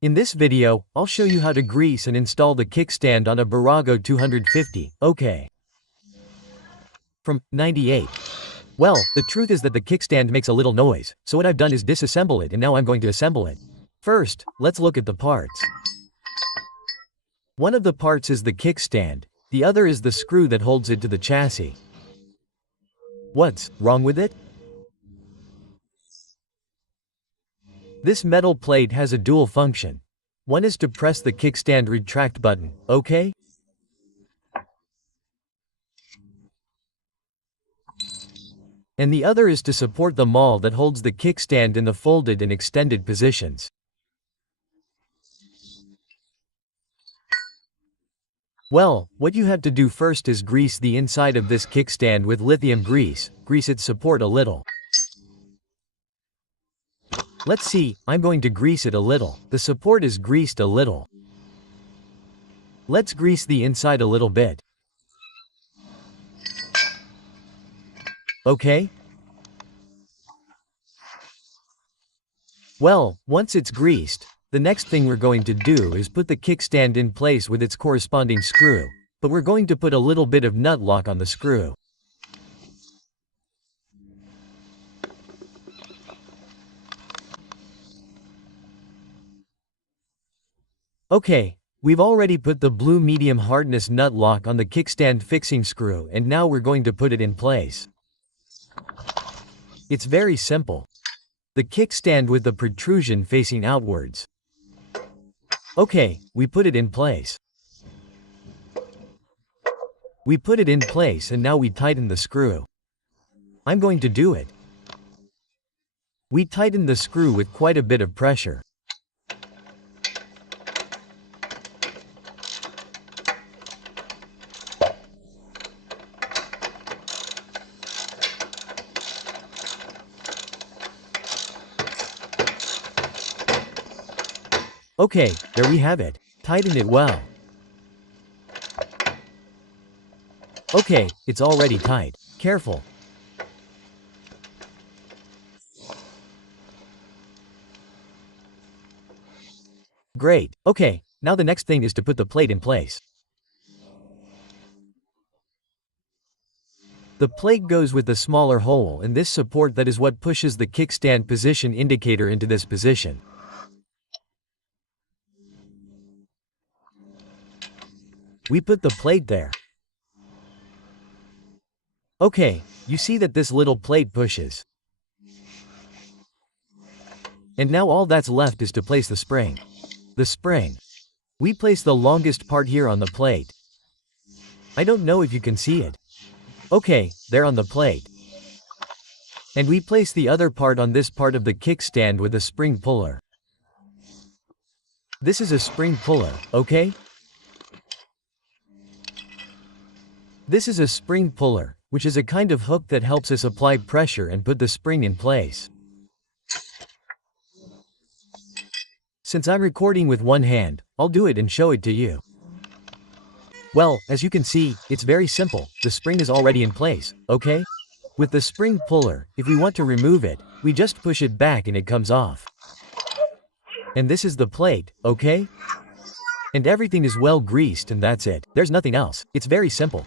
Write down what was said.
In this video, I'll show you how to grease and install the kickstand on a Virago 250, okay. From 98. Well, the truth is that the kickstand makes a little noise, so what I've done is disassemble it and now I'm going to assemble it. First, let's look at the parts. One of the parts is the kickstand, the other is the screw that holds it to the chassis. What's wrong with it? This metal plate has a dual function. One is to press the kickstand retract button, okay? And the other is to support the maul that holds the kickstand in the folded and extended positions. Well, what you have to do first is grease the inside of this kickstand with lithium grease, grease its support a little. Let's see, I'm going to grease it a little. The support is greased a little. Let's grease the inside a little bit. Okay? Well, once it's greased, the next thing we're going to do is put the kickstand in place with its corresponding screw, but we're going to put a little bit of nut lock on the screw. Okay, we've already put the blue medium hardness nut lock on the kickstand fixing screw and now we're going to put it in place. It's very simple. The kickstand with the protrusion facing outwards. Okay, we put it in place. We put it in place and now we tighten the screw. I'm going to do it. We tighten the screw with quite a bit of pressure. Okay, there we have it. Tighten it well. Okay, it's already tight. Careful. Great. Okay, now the next thing is to put the plate in place. The plate goes with the smaller hole and this support that is what pushes the kickstand position indicator into this position. We put the plate there. Okay, you see that this little plate pushes. And now all that's left is to place the spring. The spring. We place the longest part here on the plate. I don't know if you can see it. Okay, there on the plate. And we place the other part on this part of the kickstand with a spring puller. This is a spring puller, okay? This is a spring puller, which is a kind of hook that helps us apply pressure and put the spring in place. Since I'm recording with one hand, I'll do it and show it to you. Well, as you can see, it's very simple. The spring is already in place, okay? With the spring puller, if we want to remove it, we just push it back and it comes off. And this is the plate, okay? And everything is well greased and that's it. There's nothing else. It's very simple.